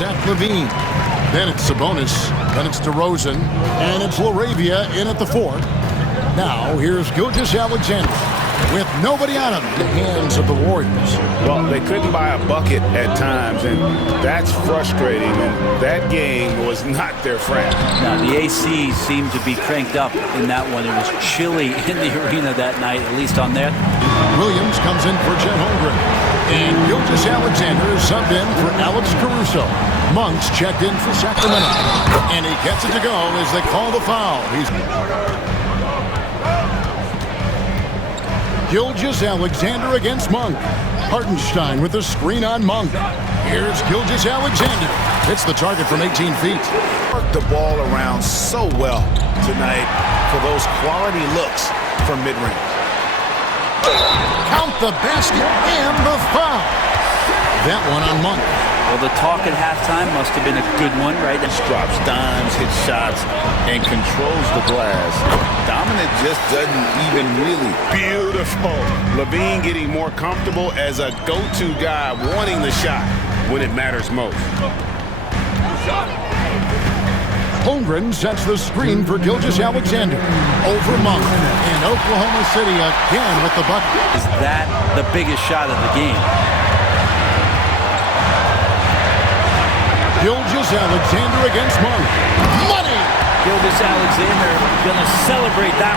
Zach LaVine. Then it's Sabonis. Then it's DeRozan. And it's LaRavia in at the 4. Now, here's Gilgeous-Alexander with nobody on him in the hands of the Warriors. Well, they couldn't buy a bucket at times, and that's frustrating. And that game was not their friend. Now, the AC seemed to be cranked up in that one. It was chilly in the arena that night, at least on there. Williams comes in for Chet Holmgren. And Gilgeous-Alexander is subbed in for Alex Caruso. Monk's checked in for Sacramento. And he gets it to go as they call the foul. Gilgeous-Alexander against Monk. Hartenstein with a screen on Monk. Here's Gilgeous-Alexander. Hits the target from 18 feet. Worked the ball around so well tonight for those quality looks from mid-range. Count the basket and the foul. That one on Monk. Well, the talk at halftime must have been a good one, right? Drops dimes, hits shots, and controls the glass. Dominant just doesn't even really. Beautiful. LaVine getting more comfortable as a go-to guy, wanting the shot when it matters most. Holmgren sets the screen for Gilgeous-Alexander. Over Monk. And Oklahoma City again with the bucket. Is that the biggest shot of the game? Gilgeous-Alexander against Monk. Money! Gilgeous-Alexander gonna celebrate that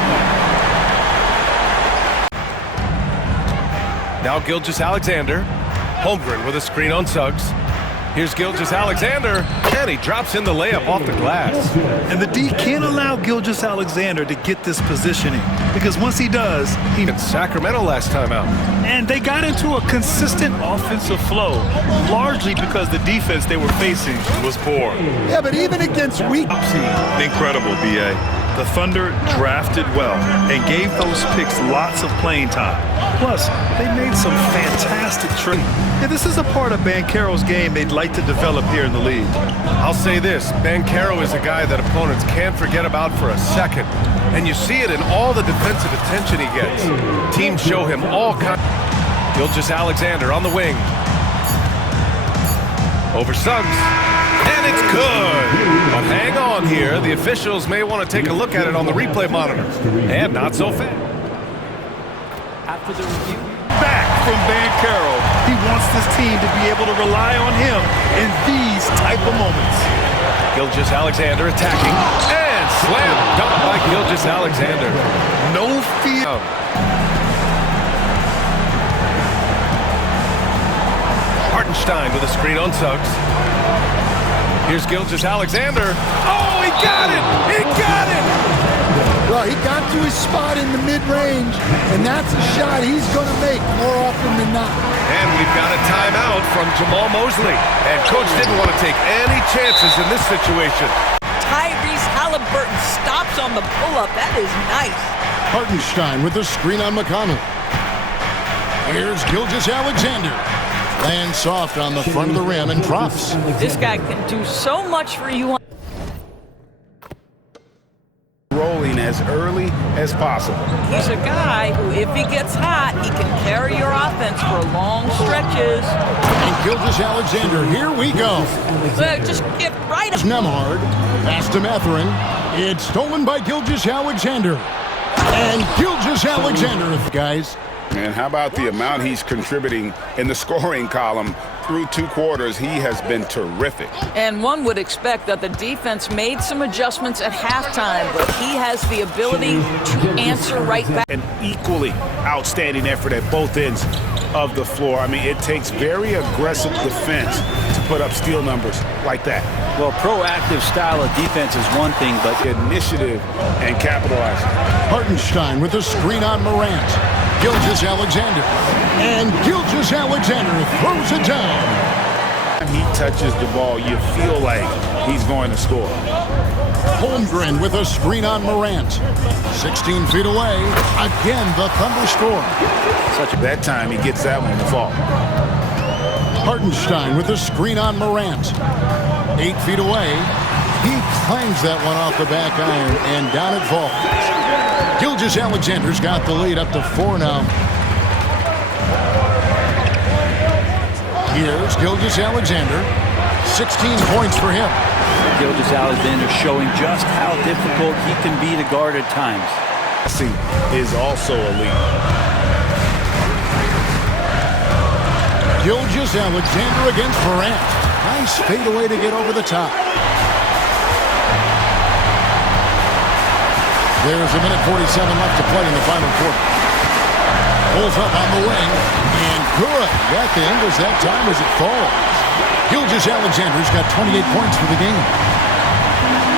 one. Now Gilgeous-Alexander. Holmgren with a screen on Suggs. Here's Gilgeous-Alexander, and he drops in the layup off the glass. And the D can't allow Gilgeous-Alexander to get this positioning, because once he does, he... In Sacramento last time out. And they got into a consistent offensive flow, largely because the defense they were facing was poor. Yeah, but even against weak... Incredible, B.A. The Thunder drafted well and gave those picks lots of playing time. Plus, they made some fantastic trades. Yeah, this is a part of Banchero's game they'd like to develop here in the league. I'll say this, Banchero is a guy that opponents can't forget about for a second. And you see it in all the defensive attention he gets. Teams show him all kinds. Gilgeous-Alexander on the wing. Over Suggs. And it's good. But hang on here. The officials may want to take a look at it on the replay monitor. And not so fast. After the review. Back from Banchero. He wants this team to be able to rely on him in these type of moments. Gilgeous-Alexander attacking. And slam dunk by Gilgeous-Alexander. No fear. Hartenstein with a screen on Suggs. Here's Gilgeous-Alexander. Oh, he got it! He got it! Well, he got to his spot in the mid-range, and that's a shot he's going to make more often than not. And we've got a timeout from Jamal Mosley. And Coach didn't want to take any chances in this situation. Tyrese Halliburton stops on the pull-up. That is nice. Hartenstein with the screen on McConnell. Here's Gilgeous-Alexander. Lands soft on the front of the rim and drops. This guy can do so much for you. Rolling as early as possible. He's a guy who, if he gets hot, he can carry your offense for long stretches. And Gilgeous-Alexander, here we go. Just get right up. Nemhard, pass to Mathurin. It's stolen by Gilgeous-Alexander. And Gilgeous-Alexander, guys. And how about the amount he's contributing in the scoring column through 2 quarters? He has been terrific. And one would expect that the defense made some adjustments at halftime, but he has the ability to answer right back. An equally outstanding effort at both ends of the floor. I mean, it takes very aggressive defense to put up steal numbers like that. Well, proactive style of defense is one thing, but Initiative and capitalizing. Hartenstein with the screen on Morant. Gilgeous-Alexander. And Gilgeous-Alexander throws it down. When he touches the ball, you feel like he's going to score. Holmgren with a screen on Morant. 16 feet away. Again, the Thunder score. That time he gets that one to fall. Hartenstein with a screen on Morant. 8 feet away. He clangs that one off the back iron, and down it falls. Gilgeous-Alexander's got the lead up to 4 now. Here's Gilgeous-Alexander. 16 points for him. Gilgeous-Alexander showing just how difficult he can be to guard at times. Is also elite. Gilgeous-Alexander against Morant. Nice fadeaway to get over the top. There's a minute 47 left to play in the final quarter. Pulls up on the wing, and good. That thing was that time as it falls. Gilgeous-Alexander's got 28 points for the game.